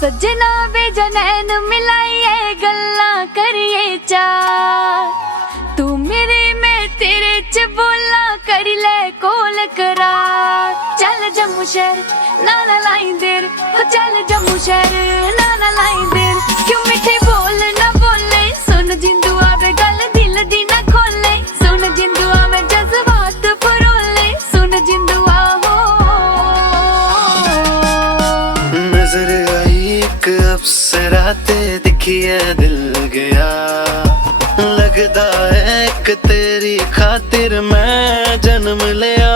सजना वे जनैन मिलाइए गल्ला करिए चार तू मेरे मैं तेरे च बोला करी ले कोल करार चल जम्मू शहर नाना लाई देर हो चल जम्मू शहर नाना लाई देर क्यों मिठे बोल ना बोले सुन जिंदू आवे गल दिल दी ना खोले सुन जिंदू आवे जज्बात फरोले सुन जिंदू हो नजर आई एक अप्सरा ते दिखिए दिल गया लगदा है एक तेरी खातिर मैं जन्म लिया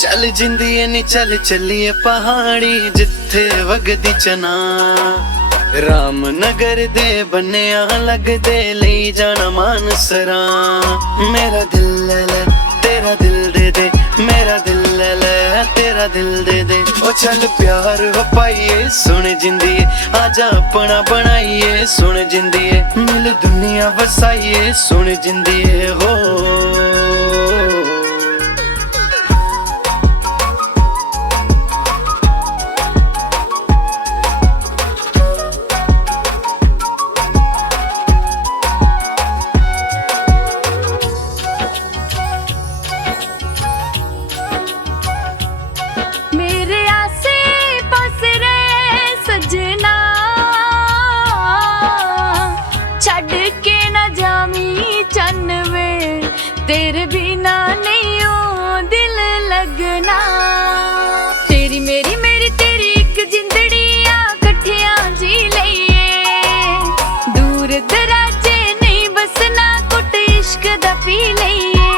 चल जिंदगी नी चल चलिए पहाड़ी जिथे वगदी चना रामनगर दे बन्निया लगदे ले जाना मानसरा मेरा दिल ले ले तेरा दिल दे दे मेरा दिल ले ले तेरा दिल दे दे ओ चल प्यार हो पाइए सुन जिंदगी आजा अपना बनाइए सुन जिंदगी मिल दुनिया वसाइए सुन जिंदगी हो तेरे बिना नहीं हो दिल लगना तेरी मेरी तेरी एक जिंदड़ी आ कठिया जी लईए दूर दराजे नहीं बसना कुट इश्क दा पी लईए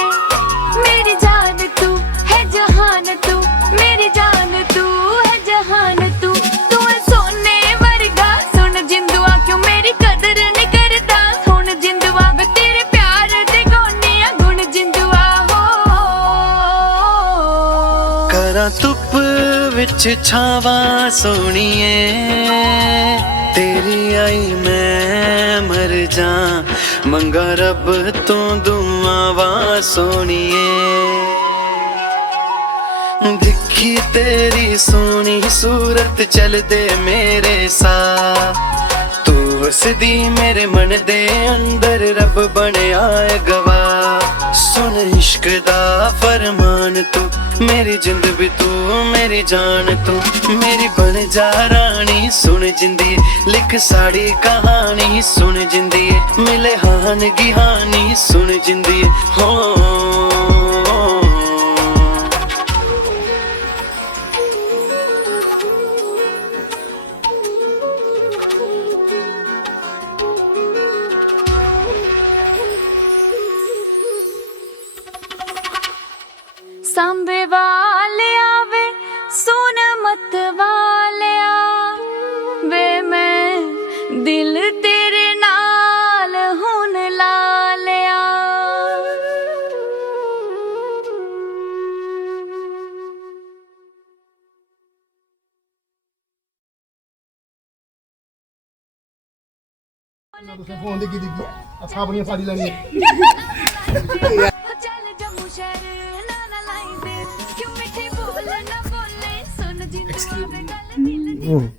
मेरी जान तू है जहान तू मेरी जान तू है जहान तू तू है सोने वर्गा सुन जिंदुआ क्यों मेरी कदर नहीं करता सुन जिंदुआ वे तेरे प्यार दे गोनिया गुण जिंदुआ हो करा धुप विच छावा सोनिए तेरी आई मैं मर जा मंगा रब तू दुआवा सोनिए दिखी तेरी सोनी सूरत चल दे मेरे साथ तू वसदी मेरे मन दे अंदर रब बनया गवाह सुन इश्क दा फरमान तू मेरी जिंद भी तू मेरी जान तू मेरी बन जा रानी सुन जिंदी लिख साड़ी कहानी सुन जिंदी मिले हान की हानी सुन जिंदी हो सांबे वाले आवे सुन मत वाले वे मैं दिल तेरे नाल हुन ला लिया फोन देखी देखी अच्छा बढ़िया साड़ी लानी है चल जम्मू शहर नाना लाई दे क्यों मिठे बोल ना बोले सुन जिंदू आवे गल दिल